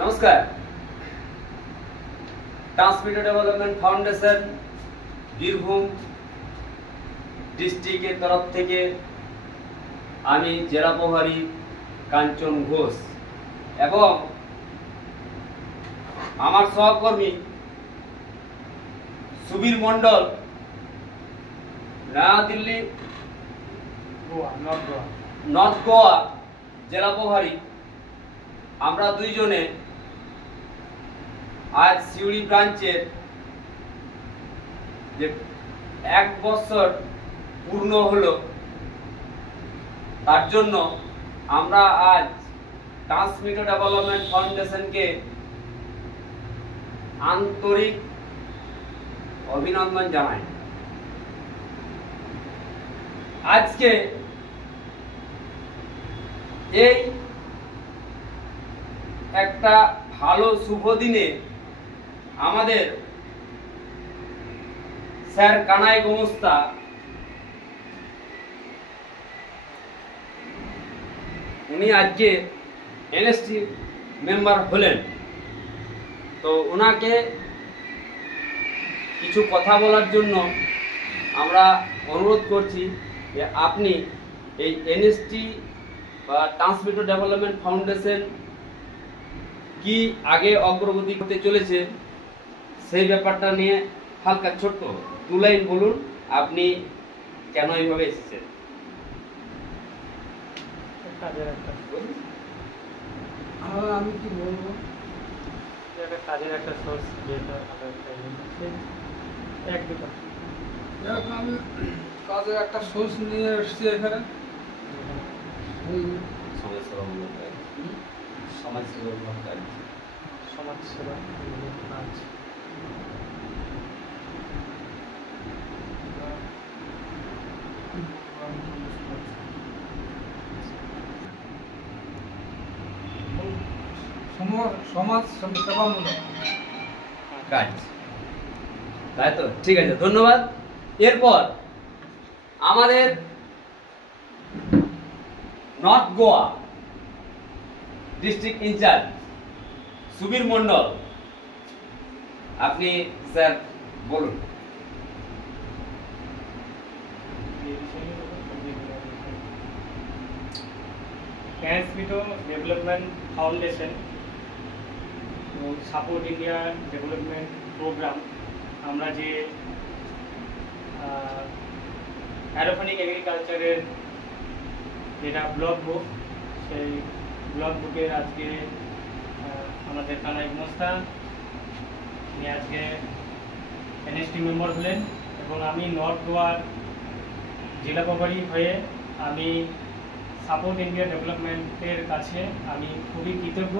নমস্কার। Transmitter development foundation Birbhum ডিস্ট্রিক্টের তরফ থেকে আমি জেলা প্রভারী কাঞ্চন ঘোষ এবং আমার সহকর্মী সুবীর মণ্ডল নয়াদিল্লি নর্থ গোয়া জেলা প্রভারী, আমরা দুইজনে আজ সিউড়ি ব্রাঞ্চের যে 1 বছর পূর্ণ হলো, তার জন্য আমরা আজ ট্রান্সমিটার ডেভেলপমেন্ট ফাউন্ডেশনকে আন্তরিক অভিনন্দন জানাই। আজকে এই একটা ভালো শুভ দিনে আমাদের স্যার কানাই গোমস্তা উনি আজকে এনএসটি মেম্বার হলেন। তো ওনাকে কিছু কথা বলার জন্য আমরা অনুরোধ করছি যে আপনি এই এনএসটি বা ট্রান্সমিটার ডেভেলপমেন্ট ফাউন্ডেশন কি আগে অগ্রগতি করতে চলেছে সেই ব্যাপারটা নিয়ে হালকা ছোট্ট 2 লাইন বলুন, আপনি কেন এইভাবে এসেছেন। আমি কি বলবো, কাজের একটা সোর্স আমি কাজের একটা সোর্স নিয়ে এসেছি এখানে। সমাজসেবা কাজ। সমাজ সেবামূলক কাজ, তাই তো? ঠিক আছে, ধন্যবাদ। এরপর আমাদের north Goa district incharge Subir Mondal, আপনি স্যার বলুন। ট্রান্সমিটার ডেভেলপমেন্ট ফাউন্ডেশন এবং সাপোর্ট ইন্ডিয়া ডেভেলপমেন্ট প্রোগ্রাম, আমরা যে অ্যারোফনিক এগ্রিকালচারের যেটা ব্লক বুক, সেই ব্লক বুকের আজকে আমাদের কানাই গোমস্তা উনি আজকে এনএসটি মেম্বার হলেন এবং আমি নর্থ গোয়ার জেলা প্রভারী হয়ে আমি সাপোর্ট ইন্ডিয়া ডেভেলপমেন্টের কাছে আমি খুবই কৃতজ্ঞ